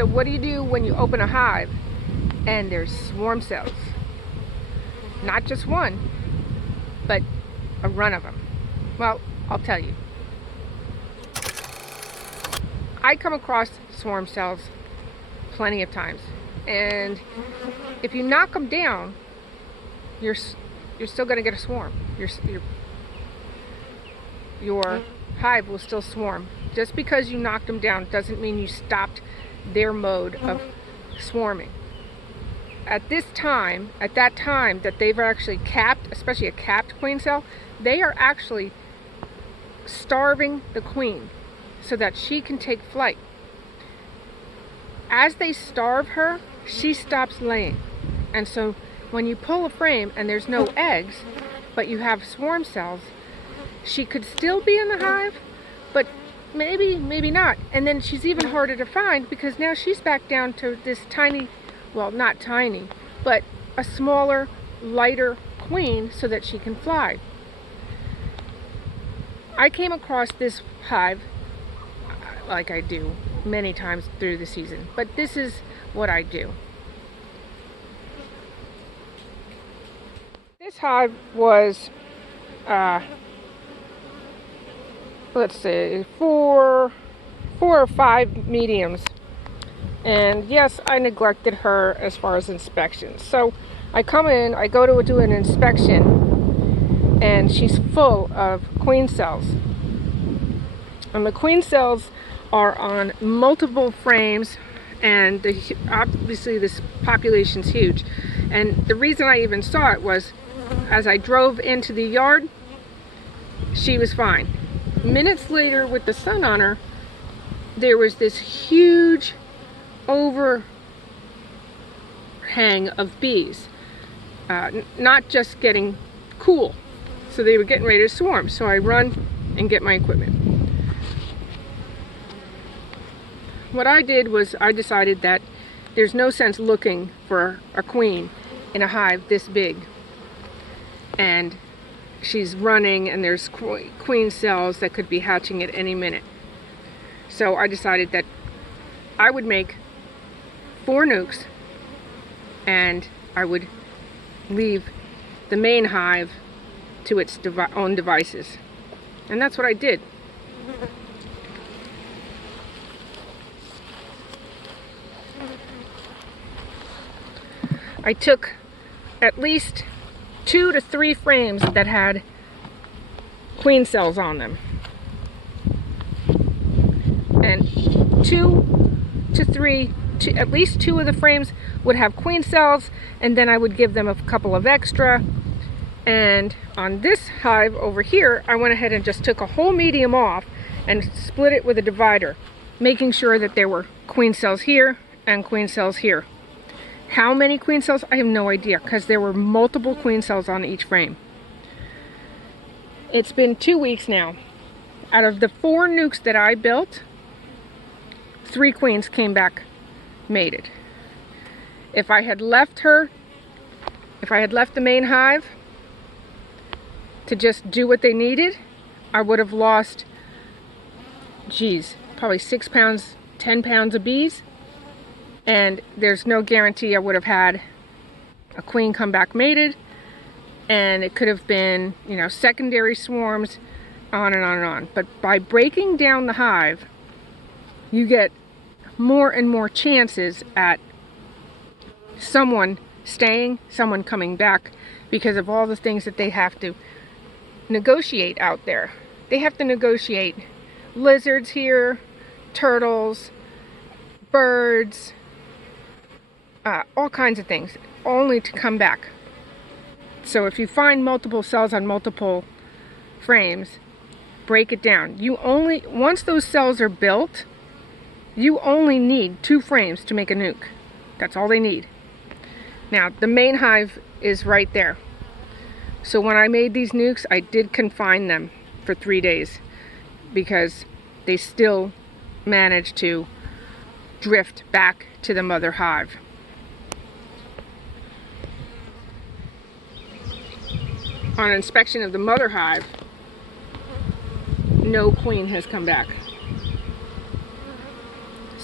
So what do you do when you open a hive and there's swarm cells? Not just one, but a run of them. Well, I'll tell you. I come across swarm cells plenty of times, and if you knock them down, you're still going to get a swarm. Your hive will still swarm. Just because you knocked them down doesn't mean you stopped their mode of swarming. At that time that they've actually capped, especially a capped queen cell, they are actually starving the queen so that she can take flight. As they starve her, she stops laying. And so when you pull a frame and there's no eggs, but you have swarm cells, she could still be in the hive, but maybe not. And then she's even harder to find because now she's back down to this tiny, well, not tiny, but a smaller, lighter queen so that she can fly. I came across this hive like I do many times through the season, but this is what I do. This hive was, let's see, four or five mediums. And yes, I neglected her as far as inspections. So I come in, I go to do an inspection, and she's full of queen cells. And the queen cells are on multiple frames, and obviously this population's huge. And the reason I even saw it was as I drove into the yard, she was fine. Minutes later, with the sun on her, there was this huge overhang of bees, not just getting cool, so they were getting ready to swarm. So I run and get my equipment. What I did was I decided that there's no sense looking for a queen in a hive this big, and she's running and there's queen cells that could be hatching at any minute. So I decided that I would make 4 nucs, and I would leave the main hive to its own devices. And that's what I did. I took at least 2 to 3 frames that had queen cells on them. And 2 to 3, at least 2 of the frames would have queen cells, and then I would give them a couple of extra. And on this hive over here, I went ahead and just took a whole medium off and split it with a divider, making sure that there were queen cells here and queen cells here. How many queen cells? I have no idea, because there were multiple queen cells on each frame. It's been 2 weeks now. Out of the 4 nucs that I built, 3 queens came back mated. If I had left the main hive to just do what they needed, I would have lost, probably 6 pounds, 10 pounds of bees. And there's no guarantee I would have had a queen come back mated, and it could have been, secondary swarms, on and on and on. But by breaking down the hive, you get more and more chances at someone staying, someone coming back, because of all the things that they have to negotiate out there. They have to negotiate lizards here, turtles, birds, all kinds of things, only to come back. So if you find multiple cells on multiple frames, break it down. Once those cells are built, you only need 2 frames to make a nuc. That's all they need. Now, the main hive is right there. So when I made these nucs, I did confine them for 3 days, because they still managed to drift back to the mother hive. On inspection of the mother hive, no queen has come back.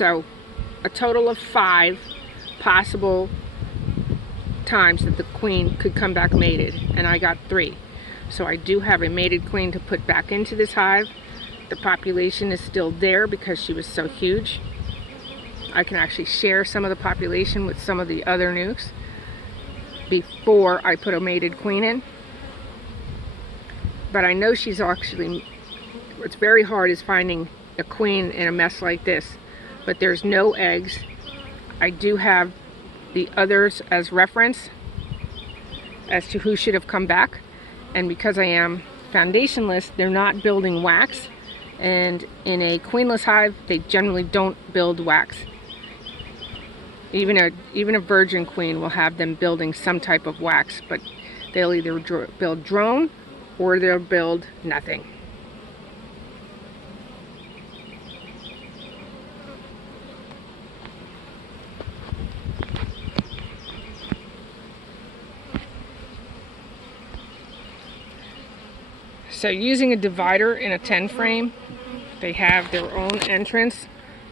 So a total of 5 possible times that the queen could come back mated, and I got 3. So I do have a mated queen to put back into this hive. The population is still there because she was so huge. I can actually share some of the population with some of the other nukes before I put a mated queen in. But I know she's actually, what's very hard is finding a queen in a mess like this. But there's no eggs. I do have the others as reference as to who should have come back. And because I am foundationless, they're not building wax. And in a queenless hive, they generally don't build wax. Even a virgin queen will have them building some type of wax, but they'll either build drone or they'll build nothing. So using a divider in a 10 frame, they have their own entrance,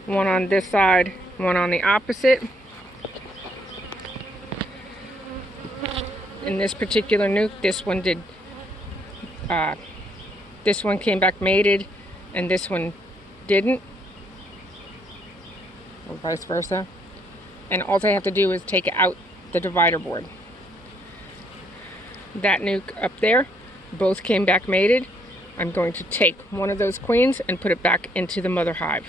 one on this side, one on the opposite. In this particular nuke, this one came back mated and this one didn't, or vice versa. And all I have to do is take out the divider board. That nuke up there, both came back mated. I'm going to take one of those queens and put it back into the mother hive.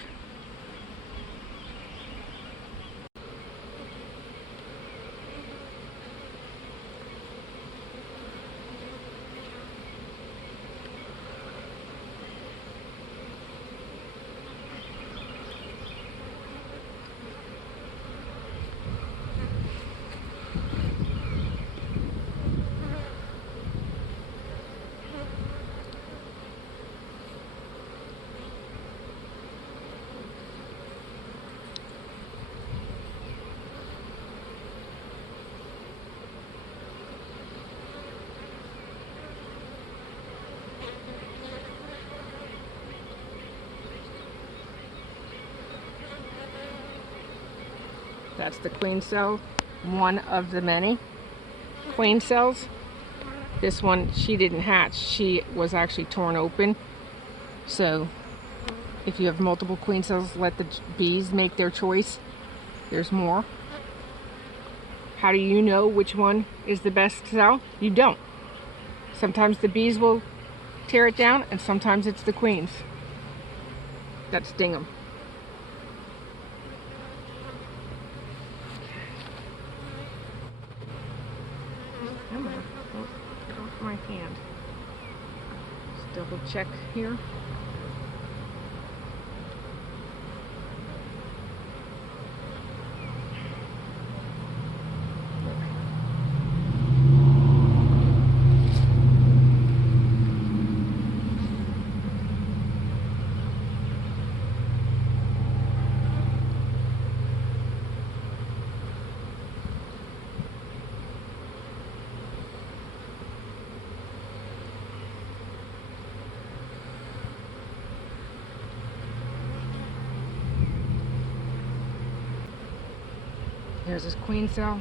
That's the queen cell, one of the many queen cells. This one, she didn't hatch. She was actually torn open. So if you have multiple queen cells, let the bees make their choice. There's more. How do you know which one is the best cell? You don't. Sometimes the bees will tear it down, and sometimes it's the queens that sting them. Come on. Oh, get off my hand. Just double check here. There's this queen cell.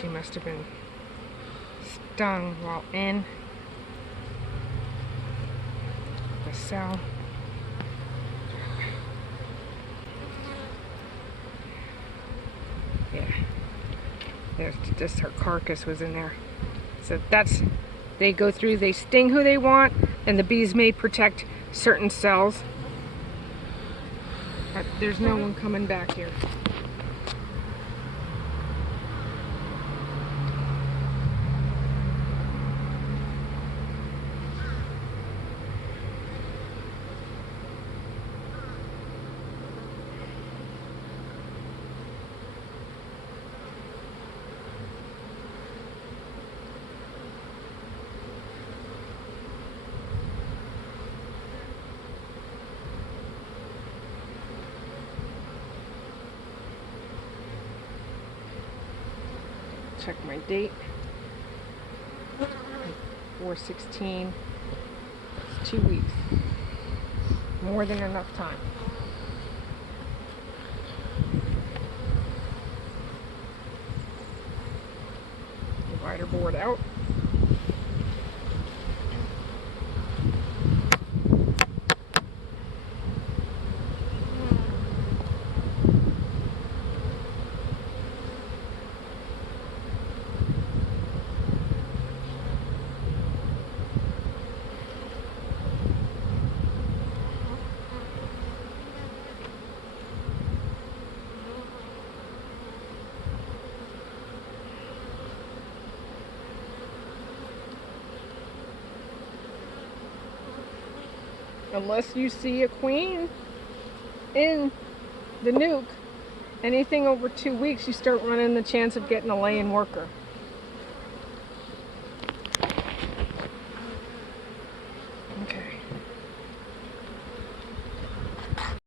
She must have been stung while in the cell. Yeah. There's just her carcass was in there. So that's, they go through, they sting who they want, and the bees may protect certain cells. There's no one coming back here. Check my date. 4/16. It's 2 weeks. more than enough time. Divider board out. Unless you see a queen in the nuke, anything over 2 weeks, you start running the chance of getting a laying worker. Okay.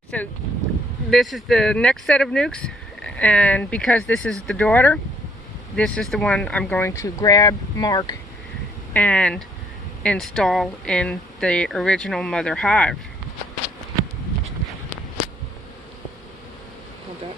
So this is the next set of nukes, and because this is the daughter, this is the one I'm going to grab, mark, and install in the original mother hive. Hold that.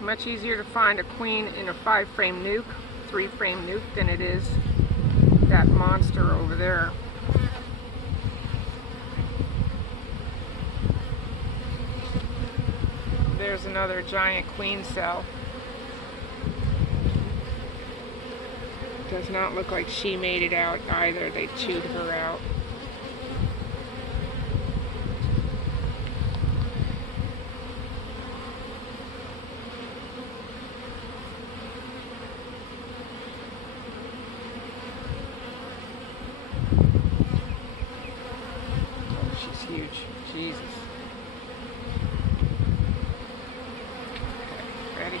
Much easier to find a queen in a 5-frame nuke, 3-frame nuke, than it is that monster over there. There's another giant queen cell. Does not look like she made it out either. They chewed her out. Huge. Jesus. Okay, ready?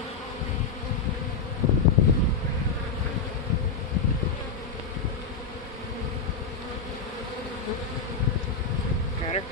Got her?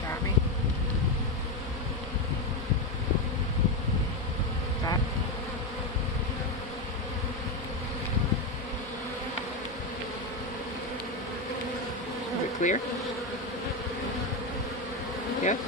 Got me. That. Is it clear? Yes?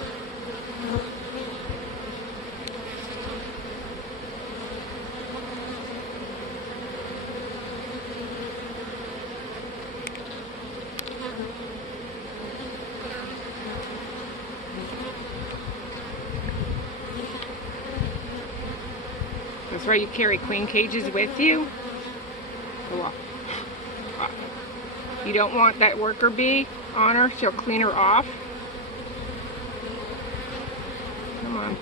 That's right, you carry queen cages with you. Go up. Up. You don't want that worker bee on her, she'll clean her off. Come on.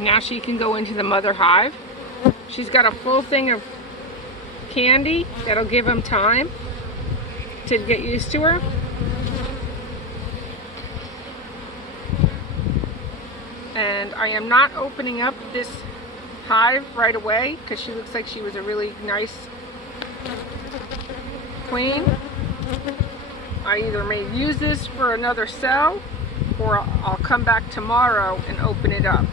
Now she can go into the mother hive. She's got a full thing of candy that'll give them time to get used to her. And I am not opening up this hive right away because she looks like she was a really nice queen. I either may use this for another cell or I'll come back tomorrow and open it up,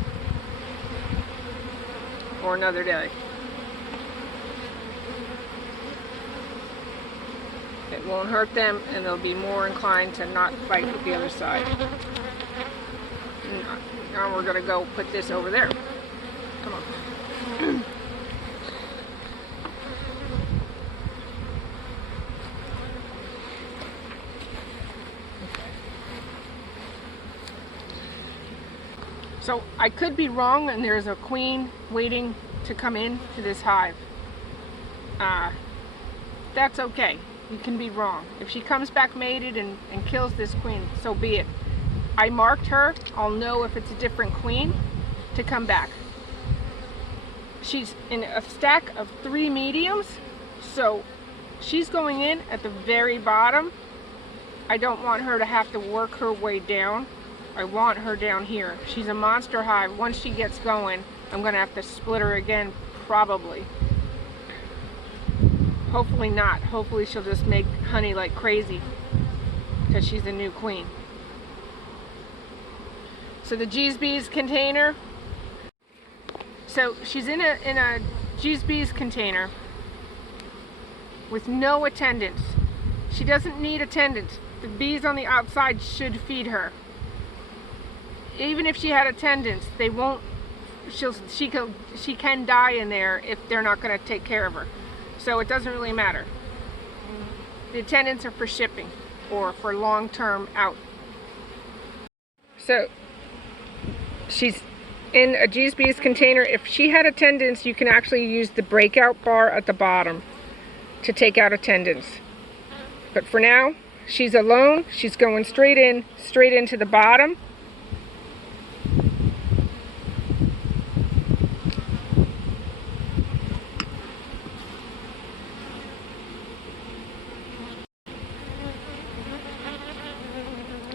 or another day. It won't hurt them, and they'll be more inclined to not fight with the other side. Now we're going to go put this over there. Come on. So I could be wrong, and there's a queen waiting to come in to this hive. That's okay. You can be wrong. If she comes back mated and kills this queen, so be it. I marked her. I'll know if it's a different queen to come back. She's in a stack of 3 mediums, so she's going in at the very bottom. I don't want her to have to work her way down. I want her down here. She's a monster hive. Once she gets going, I'm going to have to split her again, probably. Hopefully not. Hopefully she'll just make honey like crazy because she's a new queen. So the Gee's Bees container. So she's in a Gee's Bees container with no attendants. She doesn't need attendants. The bees on the outside should feed her. Even if she had attendants, they won't. She can die in there if they're not going to take care of her. So it doesn't really matter. The attendants are for shipping or for long-term out. So she's in a Gee's Bees container. If she had attendants, you can actually use the breakout bar at the bottom to take out attendants. But for now, she's alone. She's going straight into the bottom.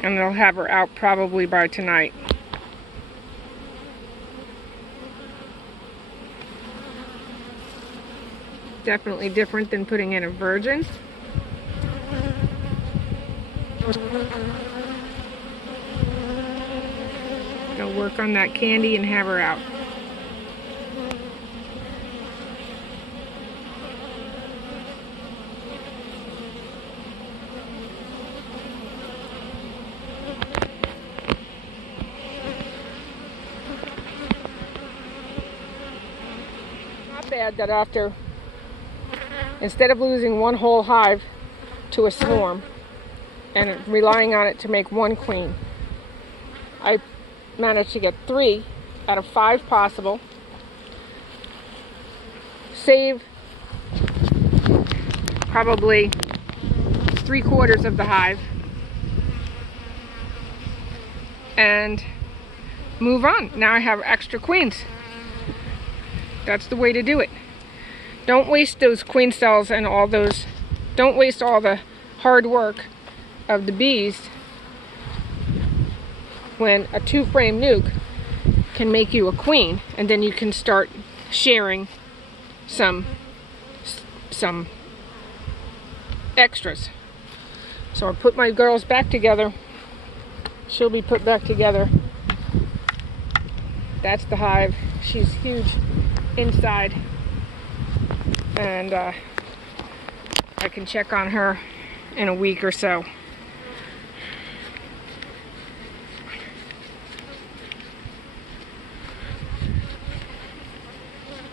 And they'll have her out probably by tonight. Definitely different than putting in a virgin. Go work on that candy and have her out. Bad that after, instead of losing one whole hive to a swarm and relying on it to make 1 queen, I managed to get 3 out of 5 possible, save probably 3/4 of the hive, and move on. Now I have extra queens. That's the way to do it. Don't waste those queen cells and all those, don't waste all the hard work of the bees when a 2-frame nuke can make you a queen, and then you can start sharing some extras. So I'll put my girls back together. She'll be put back together. That's the hive. She's huge inside, and I can check on her in a week or so.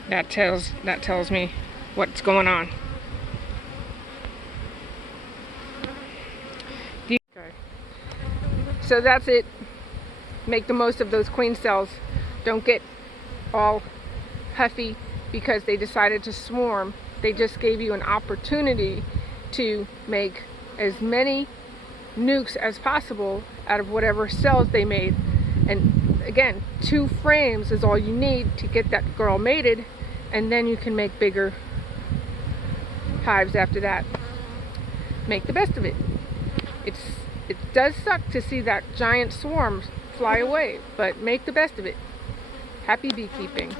That tells me what's going on. Okay. So that's it. Make the most of those queen cells. Don't get all huffy because they decided to swarm. They just gave you an opportunity to make as many nukes as possible out of whatever cells they made. And again, 2 frames is all you need to get that girl mated, and then you can make bigger hives after that. Make the best of it. It does suck to see that giant swarm fly away, but make the best of it. Happy beekeeping.